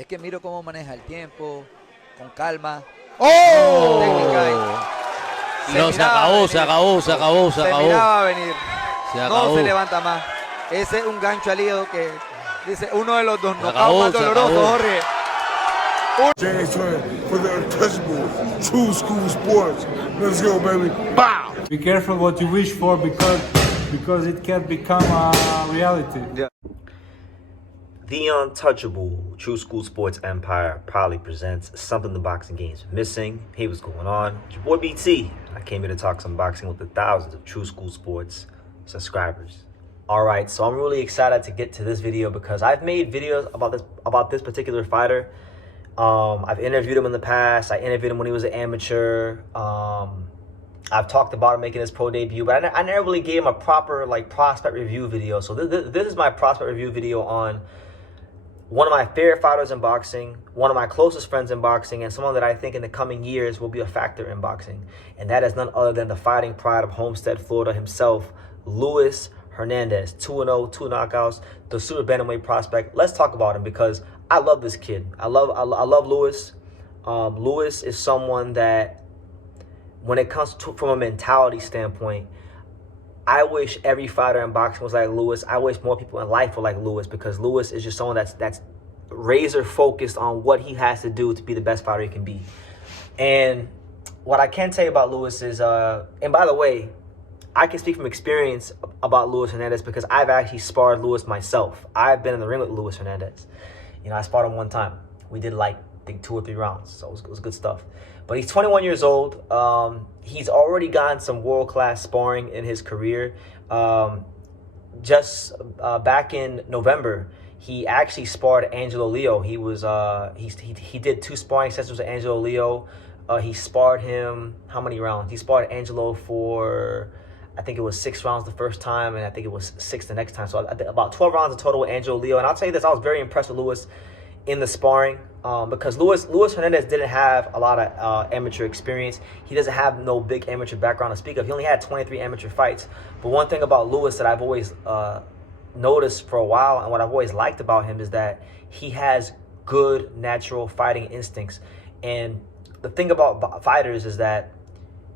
Es que miro cómo maneja el tiempo, con calma. ¡Oh! Técnica y No, se acabó, se acabó, se acabó, se Se acabó. miraba venir. Se acabó. No se levanta más. Ese es un gancho al hígado que dice uno de los dos Se knockouts acabó, más se dolorosos, acabó. Jorge. James Trent for the untouchable True School Sports. Let's go, baby. Bow! Be careful what you wish for because it can become a reality. The untouchable True School Sports Empire proudly presents something the boxing game's missing. Hey, what's going on? It's your boy BT. I came here to talk some boxing with the thousands of True School Sports subscribers. All right, so I'm really excited to get to this video because I've made videos about this particular fighter. I've interviewed him in the past. I interviewed him when he was an amateur. I've talked about him making his pro debut, but I never really gave him a proper prospect review video. So this is my prospect review video on one of my favorite fighters in boxing, one of my closest friends in boxing, and someone that I think in the coming years will be a factor in boxing. And that is none other than the fighting pride of Homestead, Florida himself, Luis Hernandez. 2-0, 2 knockouts, the super bantamweight prospect. Let's talk about him because I love this kid. I love Luis. Luis is someone that, when it comes to from a mentality standpoint, I wish every fighter in boxing was like Luis. I wish more people in life were like Luis because Luis is just someone that's razor focused on what he has to do to be the best fighter he can be. And what I can tell you about Luis is, and by the way, I can speak from experience about Luis Hernandez because I've actually sparred Luis myself. I've been in the ring with Luis Hernandez. You know, I sparred him one time. We did I think 2 or 3 rounds, so it was good stuff. But he's 21 years old. He's already gotten some world-class sparring in his career. Just back in November, he actually sparred Angelo Leo. He did 2 sparring sessions with Angelo Leo. He sparred him, how many rounds? He sparred Angelo for, I think it was 6 rounds the first time, and I think it was 6 the next time. So I think about 12 rounds in total with Angelo Leo. And I'll tell you this, I was very impressed with Luis in the sparring because Luis Hernandez didn't have a lot of amateur experience. He doesn't have no big amateur background to speak of. He only had 23 amateur fights. But one thing about Luis that I've always noticed for a while, and what I've always liked about him, is that he has good natural fighting instincts. And the thing about fighters is that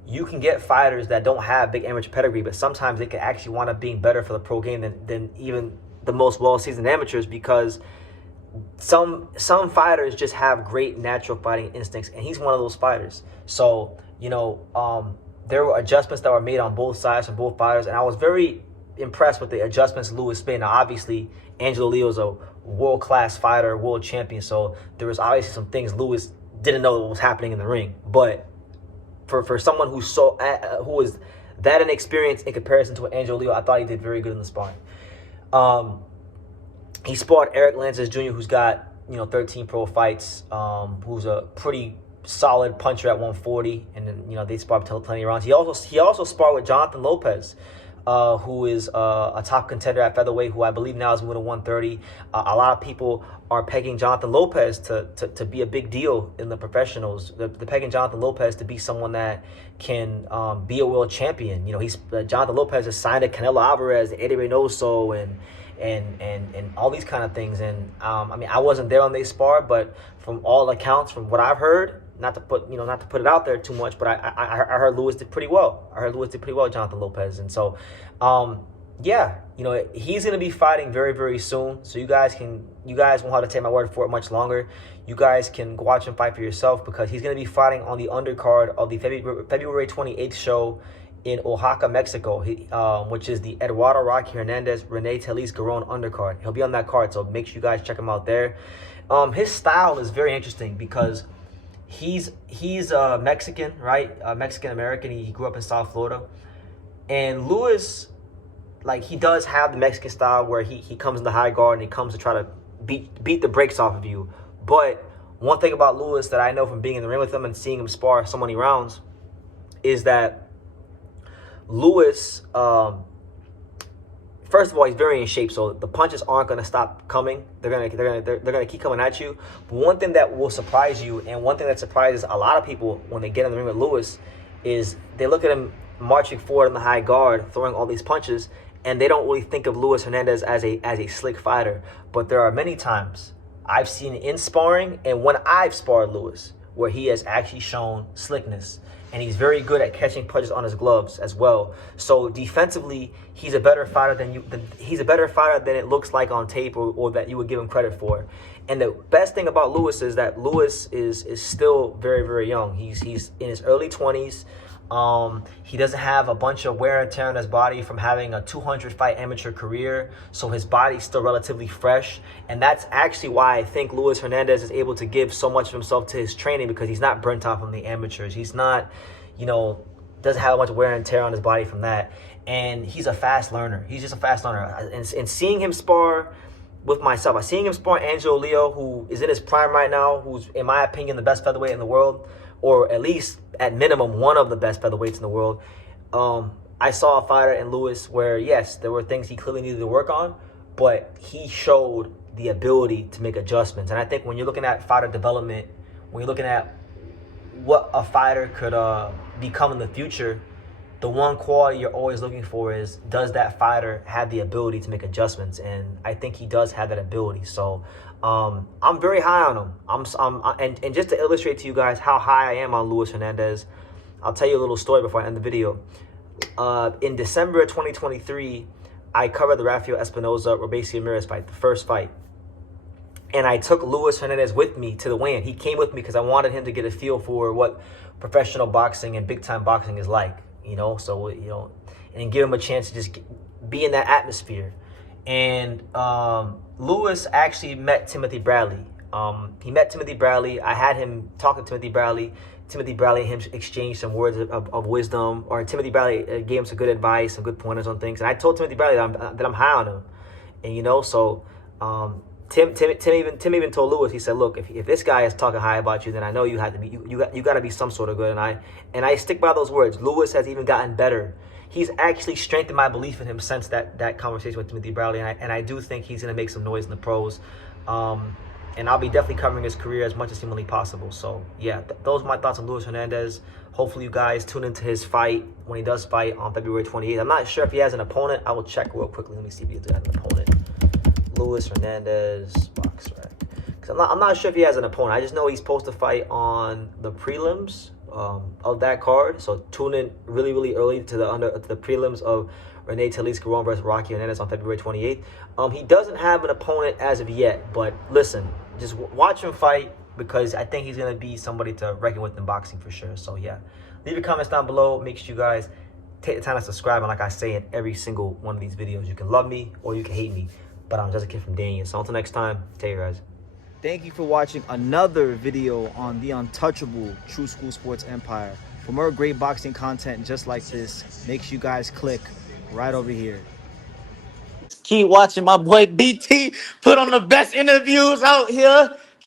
you can get fighters that don't have big amateur pedigree, but sometimes they can actually wind up being better for the pro game than even the most well-seasoned amateurs, because some fighters just have great natural fighting instincts, and he's one of those fighters. So, you know, there were adjustments that were made on both sides from both fighters, and I was very impressed with the adjustments Luis made. Now, obviously, Angelo Leo's a world-class fighter, world champion, so there was obviously some things Luis didn't know what was happening in the ring. But for someone who was that inexperienced in comparison to Angelo Leo, I thought he did very good in the sparring. He sparred Eric Lances Jr., who's got 13 pro fights, who's a pretty solid puncher at 140, and then they sparred plenty of rounds. He also sparred with Jonathan Lopez, who is a top contender at featherweight, who I believe now is moving to 130. A lot of people are pegging Jonathan Lopez to be a big deal in the professionals. They're pegging Jonathan Lopez to be someone that can be a world champion. Jonathan Lopez has signed to Canelo Alvarez, Eddie Reynoso, and all these kind of things. And I mean, I wasn't there when they sparred, but from all accounts, from what I've heard, not to put it out there too much, but I heard Luis did pretty well. Jonathan Lopez. And so yeah, he's gonna be fighting very, very soon. So you guys won't have to take my word for it much longer. You guys can watch him fight for yourself, because he's gonna be fighting on the undercard of the February 28th show in Oaxaca, Mexico, which is the Eduardo Rocky Hernandez Rene Telis Garon undercard. He'll be on that card, so make sure you guys check him out there. His style is very interesting because he's Mexican, right? Mexican American. He grew up in South Florida, and Luis, he does have the Mexican style where he comes in the high guard and he comes to try to beat the brakes off of you. But one thing about Luis that I know from being in the ring with him and seeing him spar so many rounds is that Luis, first of all, he's very in shape, so the punches aren't going to stop coming. They're gonna keep coming at you. But one thing that will surprise you, and one thing that surprises a lot of people when they get in the ring with Luis, is they look at him marching forward in the high guard, throwing all these punches, and they don't really think of Luis Hernandez as a slick fighter. But there are many times I've seen it in sparring and when I've sparred Lewis, where he has actually shown slickness. And he's very good at catching punches on his gloves as well. So defensively, he's a better fighter he's a better fighter than it looks like on tape or that you would give him credit for. And the best thing about Lewis is that Lewis is still very, very young. He's in his early 20s. He doesn't have a bunch of wear and tear on his body from having a 200-fight amateur career, so his body's still relatively fresh, and that's actually why I think Luis Hernandez is able to give so much of himself to his training, because he's not burnt out from the amateurs. He's not, doesn't have a bunch of wear and tear on his body from that, and he's a fast learner. He's just a fast learner, and seeing him spar with myself, I've seen him spar Angelo Leo, who is in his prime right now, who's, in my opinion, the best featherweight in the world, or at least, at minimum, one of the best featherweights in the world. I saw a fighter in Lewis where, yes, there were things he clearly needed to work on, but he showed the ability to make adjustments. And I think when you're looking at fighter development, when you're looking at what a fighter could become in the future, the one quality you're always looking for is, does that fighter have the ability to make adjustments? And I think he does have that ability. So I'm very high on him. And just to illustrate to you guys how high I am on Luis Hernandez, I'll tell you a little story before I end the video. In December of 2023, I covered the Rafael Espinoza-Robeisy Ramirez fight, the first fight. And I took Luis Hernandez with me to the weigh-in. He came with me because I wanted him to get a feel for what professional boxing and big-time boxing is like, and give him a chance to just be in that atmosphere. And Lewis actually met Timothy Bradley. He met Timothy Bradley. I had him talk to Timothy Bradley. Timothy Bradley and him exchanged some words of wisdom, or Timothy Bradley gave him some good advice, some good pointers on things. And I told Timothy Bradley that I'm high on him. And so Tim even told Lewis, he said, look, if this guy is talking high about you, then I know you have to be, you got to be some sort of good. And I stick by those words. Lewis has even gotten better. He's actually strengthened my belief in him since that conversation with Timothy Bradley, and I do think he's going to make some noise in the pros. And I'll be definitely covering his career as much as humanly possible. So, yeah, those are my thoughts on Luis Hernandez. Hopefully you guys tune into his fight when he does fight on February 28th. I'm not sure if he has an opponent. I will check real quickly. Let me see if he has an opponent. Luis Hernandez, BoxRec. Because I'm not sure if he has an opponent. I just know he's supposed to fight on the prelims of that card. So tune in really, really early to the prelims of Rene Talise-Garon versus Rocky Hernandez on February 28th. He doesn't have an opponent as of yet, but listen, just watch him fight, because I think he's going to be somebody to reckon with in boxing for sure. So, yeah, leave your comments down below. Make sure you guys take the time to subscribe. And like I say in every single one of these videos, you can love me or you can hate me, but I'm just a kid from Daniel. So until next time, take care, guys. Thank you for watching another video on the untouchable True School Sports Empire. For more great boxing content just like this, make sure you guys click right over here. Keep watching my boy BT put on the best interviews out here.